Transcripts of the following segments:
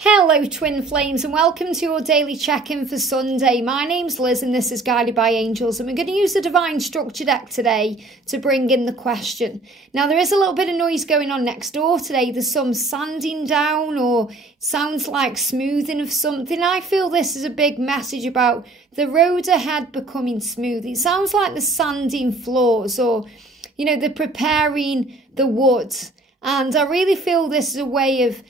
Hello Twin Flames and welcome to your daily check-in for Sunday. My name's Liz and this is Guided by Angels, and we're going to use the Divine Structure deck today to bring in the question. Now there is a little bit of noise going on next door today. There's some sanding down, or it sounds like smoothing of something. I feel this is a big message about the road ahead becoming smooth. It sounds like the sanding floors, or they're preparing the wood, and I really feel this is a way of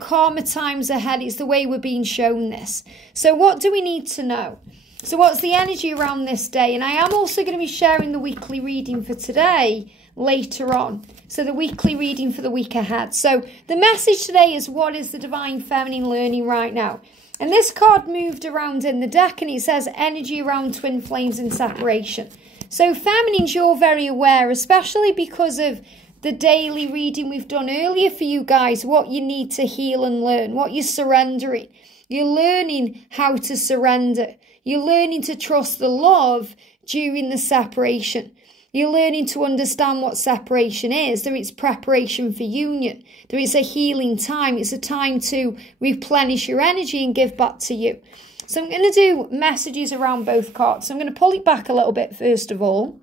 calmer times ahead. It's the way we're being shown this. So what do we need to know? So what's the energy around this day? And I am also going to be sharing the weekly reading for today later on. So the weekly reading for the week ahead. So the message today is, what is the Divine Feminine learning right now? And this card moved around in the deck and it says energy around twin flames and separation. So feminines, you're very aware, especially because of the daily reading we've done earlier for you guys, what you need to heal and learn, what you're surrendering. You're learning how to surrender. You're learning to trust the love during the separation. You're learning to understand what separation is, that it's preparation for union, that it's a healing time. It's a time to replenish your energy and give back to you. So I'm going to do messages around both cards. So I'm going to pull it back a little bit first of all.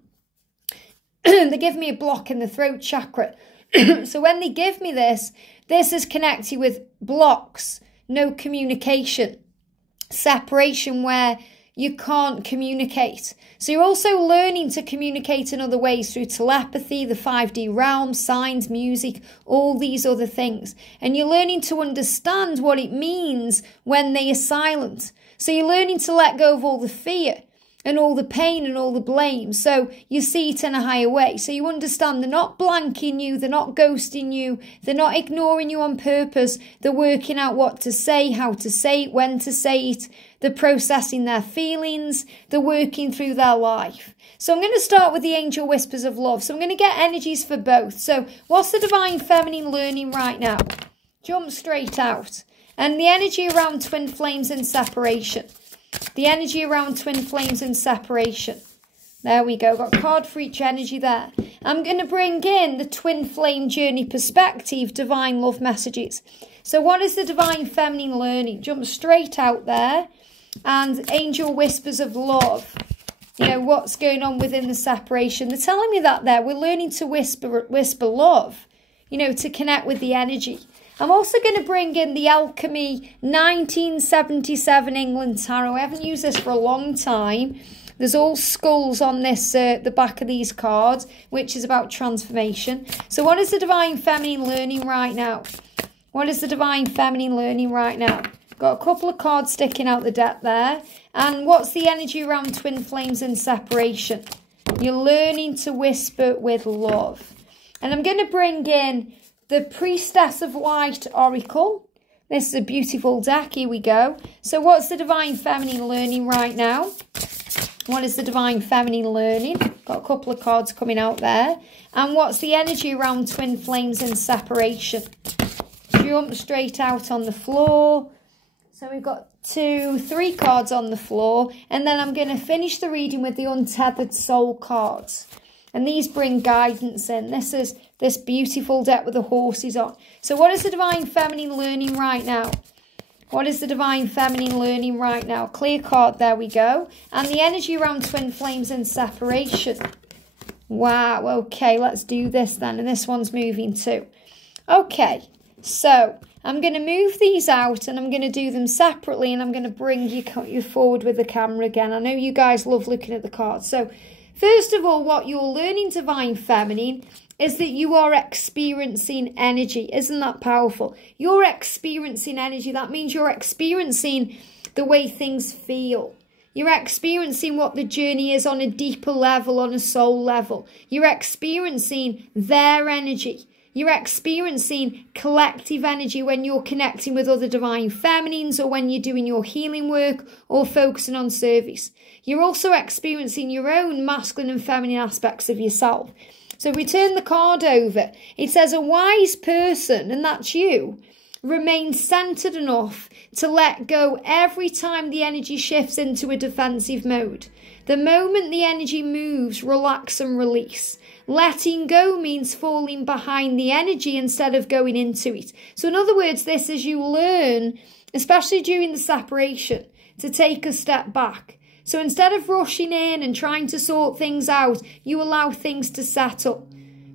They give me a block in the throat chakra. So when they give me this is connected with blocks, no communication, separation where you can't communicate. So you're also learning to communicate in other ways through telepathy, the 5D realm, signs, music, all these other things. And you're learning to understand what it means when they are silent. So you're learning to let go of all the fear and all the pain and all the blame. So you see it in a higher way. So you understand they're not blanking you, they're not ghosting you, they're not ignoring you on purpose. They're working out what to say, how to say it, when to say it. They're processing their feelings. They're working through their life. So I'm going to start with the Angel Whispers of Love. So I'm going to get energies for both. So what's the Divine Feminine learning right now? Jump straight out. And the energy around twin flames and separation. The energy around twin flames and separation. There we go. Got a card for each energy there. I'm going to bring in the twin flame journey perspective, divine love messages. So what is the Divine Feminine learning? Jump straight out there. And Angel Whispers of Love. What's going on within the separation. They're telling me that there. We're learning to whisper love. To connect with the energy. I'm also going to bring in the Alchemy 1977 England Tarot. I haven't used this for a long time. There's all skulls on this, the back of these cards, which is about transformation. So what is the Divine Feminine learning right now? What is the Divine Feminine learning right now? Got a couple of cards sticking out the deck there. And what's the energy around twin flames and separation? You're learning to whisper with love. And I'm going to bring in the Priestess of Light Oracle. This is a beautiful deck. Here we go. So what's the Divine Feminine learning right now? What is the Divine Feminine learning? Got a couple of cards coming out there. And what's the energy around twin flames and separation? Jump straight out on the floor. So we've got 3 cards on the floor. And then I'm going to finish the reading with the Untethered Soul cards. And these bring guidance in. This is this beautiful deck with the horses on. So what is the Divine Feminine learning right now? What is the Divine Feminine learning right now? Clear card, there we go. And the energy around twin flames and separation. Wow, okay, let's do this then. And this one's moving too. Okay, so I'm going to move these out and I'm going to do them separately. And I'm going to bring you forward with the camera again. I know you guys love looking at the cards. So first of all, what you're learning, Divine Feminine, is that you are experiencing energy. Isn't that powerful? You're experiencing energy. That means you're experiencing the way things feel. You're experiencing what the journey is on a deeper level, on a soul level. You're experiencing their energy. You're experiencing collective energy when you're connecting with other Divine Feminines, or when you're doing your healing work or focusing on service. You're also experiencing your own masculine and feminine aspects of yourself. So we turn the card over. It says a wise person, and that's you, remain centered enough to let go every time the energy shifts into a defensive mode. The moment the energy moves, relax and release. Letting go means falling behind the energy instead of going into it. So in other words, this is you learn, especially during the separation, to take a step back. So instead of rushing in and trying to sort things out, you allow things to settle.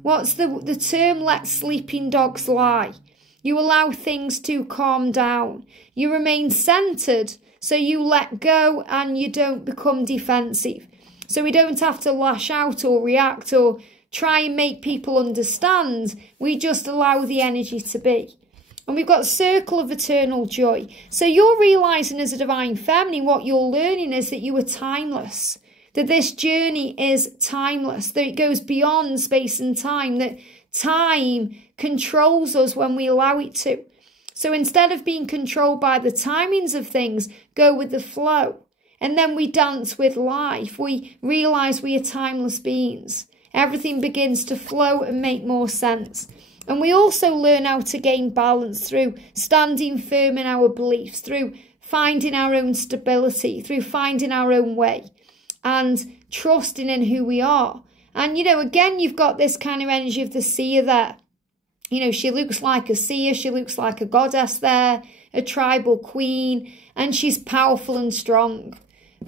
What's the term? Let sleeping dogs lie. You allow things to calm down. You remain centered, so you let go and you don't become defensive. So we don't have to lash out or react or try and make people understand. We just allow the energy to be. And we've got circle of eternal joy. So you're realizing as a divine feminine, what you're learning is that you are timeless. That this journey is timeless. That it goes beyond space and time. That time controls us when we allow it to. So instead of being controlled by the timings of things, go with the flow. And then we dance with life. We realize we are timeless beings. Everything begins to flow and make more sense. And we also learn how to gain balance through standing firm in our beliefs, through finding our own stability, through finding our own way and trusting in who we are. And, again, you've got this kind of energy of the seer there. She looks like a seer, she looks like a goddess there, a tribal queen, and she's powerful and strong.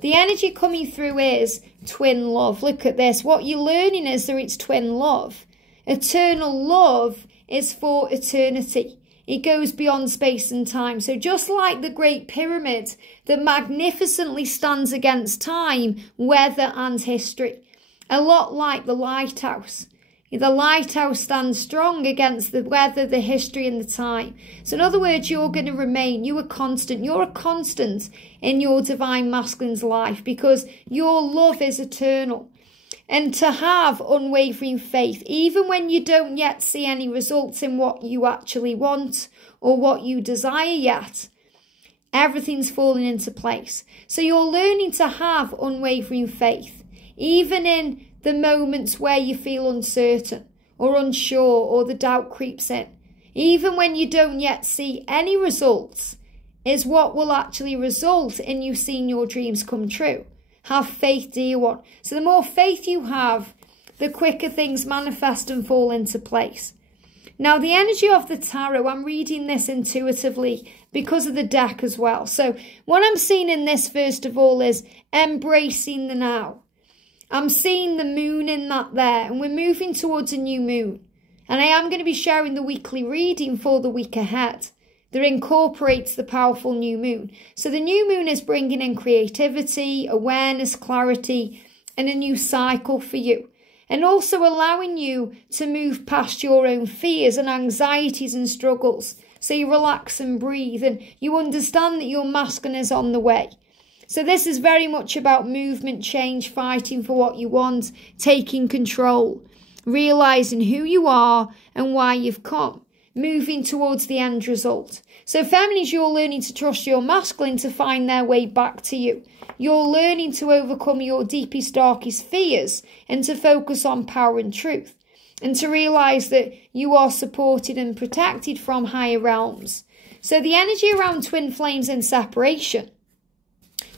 The energy coming through is twin love. Look at this. What you're learning is that it's twin love. Eternal love is for eternity. It goes beyond space and time. So just like the Great Pyramid that magnificently stands against time, weather and history. A lot like the lighthouse. The lighthouse stands strong against the weather, the history and the time. So in other words, you're going to remain. You are constant. You're a constant in your divine masculine's life because your love is eternal. And to have unwavering faith, even when you don't yet see any results in what you actually want or what you desire yet, everything's falling into place. So you're learning to have unwavering faith, even in the moments where you feel uncertain or unsure or the doubt creeps in. Even when you don't yet see any results is what will actually result in you seeing your dreams come true. Have faith, dear one. So the more faith you have, the quicker things manifest and fall into place. Now, the energy of the tarot, I'm reading this intuitively because of the deck as well. So what I'm seeing in this, first of all, is embracing the now. I'm seeing the moon in that there, and we're moving towards a new moon. And I am going to be sharing the weekly reading for the week ahead that incorporates the powerful new moon. So the new moon is bringing in creativity, awareness, clarity, and a new cycle for you. And also allowing you to move past your own fears and anxieties and struggles. So you relax and breathe and you understand that your masculine is on the way. So this is very much about movement, change, fighting for what you want, taking control, realising who you are and why you've come, moving towards the end result. So feminines, you're learning to trust your masculine to find their way back to you. You're learning to overcome your deepest, darkest fears and to focus on power and truth. And to realise that you are supported and protected from higher realms. So the energy around twin flames and separation.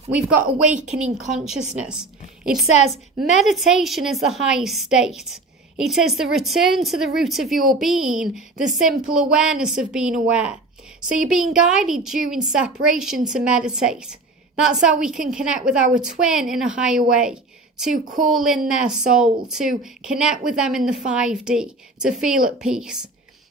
We've got awakening consciousness. It says meditation is the highest state. It is the return to the root of your being, the simple awareness of being aware. So you're being guided during separation to meditate. That's how we can connect with our twin in a higher way, to call in their soul, to connect with them in the 5D, to feel at peace.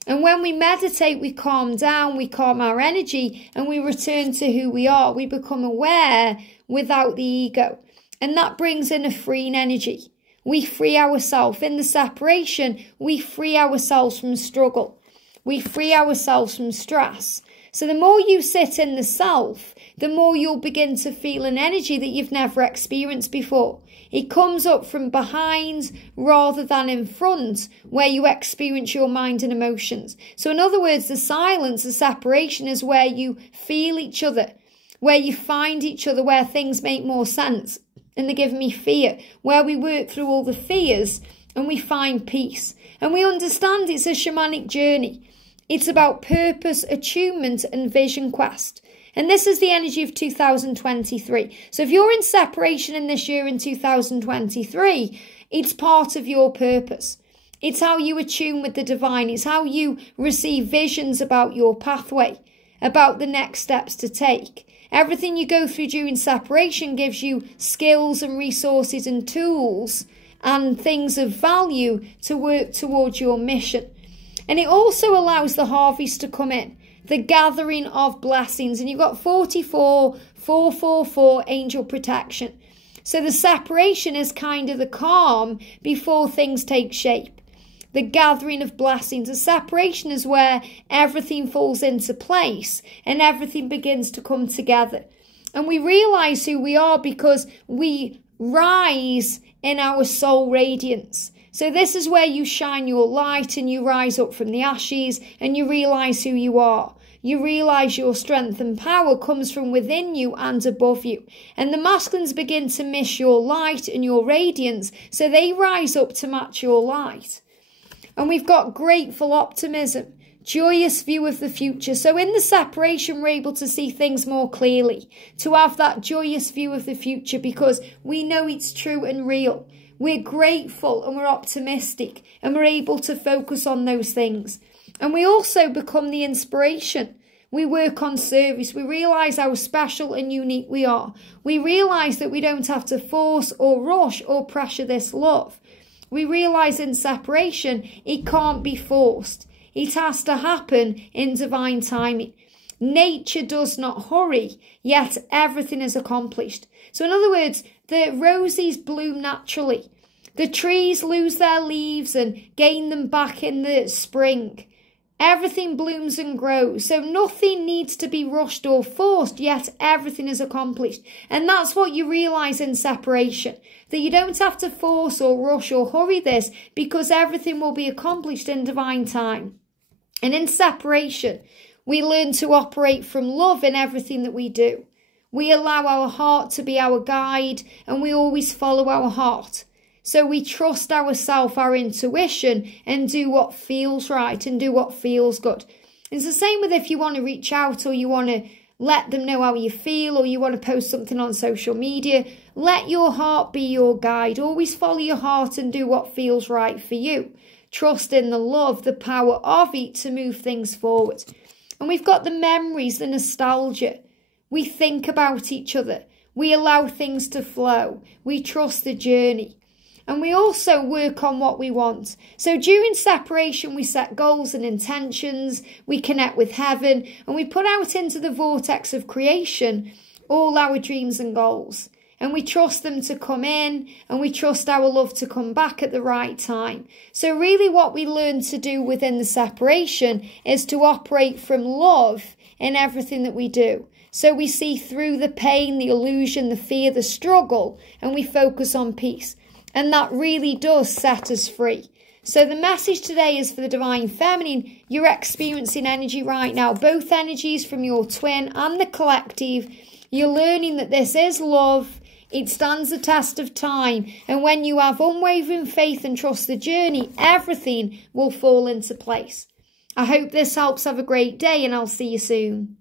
And when we meditate, we calm down, we calm our energy, and we return to who we are. We become aware without the ego. And that brings in a freeing energy. We free ourselves. In the separation, we free ourselves from struggle. We free ourselves from stress. So the more you sit in the self, the more you'll begin to feel an energy that you've never experienced before. It comes up from behind rather than in front, where you experience your mind and emotions. So in other words, the silence, the separation is where you feel each other, where you find each other, where things make more sense. And they give me fear, where we work through all the fears and we find peace. And we understand it's a shamanic journey. It's about purpose, attunement and vision quest. And this is the energy of 2023. So if you're in separation in this year in 2023, it's part of your purpose. It's how you attune with the divine. It's how you receive visions about your pathway, about the next steps to take. Everything you go through during separation gives you skills and resources and tools and things of value to work towards your mission. And it also allows the harvest to come in, the gathering of blessings. And you've got 44, 444 angel protection. So the separation is kind of the calm before things take shape. The gathering of blessings. The separation is where everything falls into place and everything begins to come together. And we realize who we are because we rise in our soul radiance. So this is where you shine your light and you rise up from the ashes and you realize who you are. You realize your strength and power comes from within you and above you. And the masculines begin to miss your light and your radiance, so they rise up to match your light. And we've got grateful optimism, joyous view of the future. So in the separation, we're able to see things more clearly, to have that joyous view of the future because we know it's true and real. We're grateful and we're optimistic and we're able to focus on those things. And we also become the inspiration. We work on service. We realise how special and unique we are. We realise that we don't have to force or rush or pressure this love. We realise in separation, it can't be forced. It has to happen in divine timing. Nature does not hurry, yet everything is accomplished. So in other words, the roses bloom naturally. The trees lose their leaves and gain them back in the spring. Everything blooms and grows, so nothing needs to be rushed or forced, yet everything is accomplished. And that's what you realise in separation, that you don't have to force or rush or hurry this because everything will be accomplished in divine time. And in separation, we learn to operate from love in everything that we do. We allow our heart to be our guide and we always follow our heart. So we trust ourselves, our intuition, and do what feels right and do what feels good. It's the same with if you want to reach out or you want to let them know how you feel or you want to post something on social media. Let your heart be your guide. Always follow your heart and do what feels right for you. Trust in the love, the power of it to move things forward. And we've got the memories, the nostalgia. We think about each other. We allow things to flow. We trust the journey. And we also work on what we want. So during separation, we set goals and intentions, we connect with heaven, and we put out into the vortex of creation all our dreams and goals. And we trust them to come in, and we trust our love to come back at the right time. So really what we learn to do within the separation is to operate from love in everything that we do. So we see through the pain, the illusion, the fear, the struggle, and we focus on peace. And that really does set us free. So the message today is for the Divine Feminine. You're experiencing energy right now, both energies from your twin and the collective. You're learning that this is love. It stands the test of time. And when you have unwavering faith and trust the journey, everything will fall into place. I hope this helps. Have a great day and I'll see you soon.